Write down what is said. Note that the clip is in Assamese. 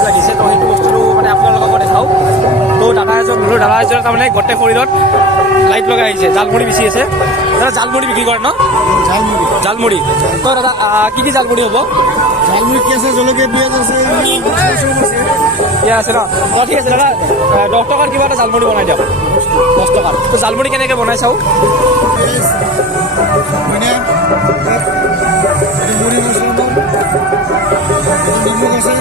লাইট লাগিছে, তো সেইটো বস্তুটো মানে আপোনালোকক দেখাওঁ। তো দাদা এজনে তাৰমানে গোটেই শৰীৰত লাইট লগাই আহিছে, জালমুড়ি বিচি আছে। দাদা জালমুড়ি বিক্ৰী কৰে ন? জালমুড়ি। তো দাদা কি কি জালমুড়ি হ'ব? জালমুড়ি কি আছে, জলকীয়া পিঁয়াজ আছে, ইয়া আছে ন? অঁ ঠিক আছে দাদা, 10 টকাৰ কিবা এটা জালমুড়ি বনাই দিয়ক। 10 টকাৰ। তো জালমুড়ি কেনেকৈ বনাই চাওঁ। ধনিয়া, মুড়ি মছলা, নিমখ আছে,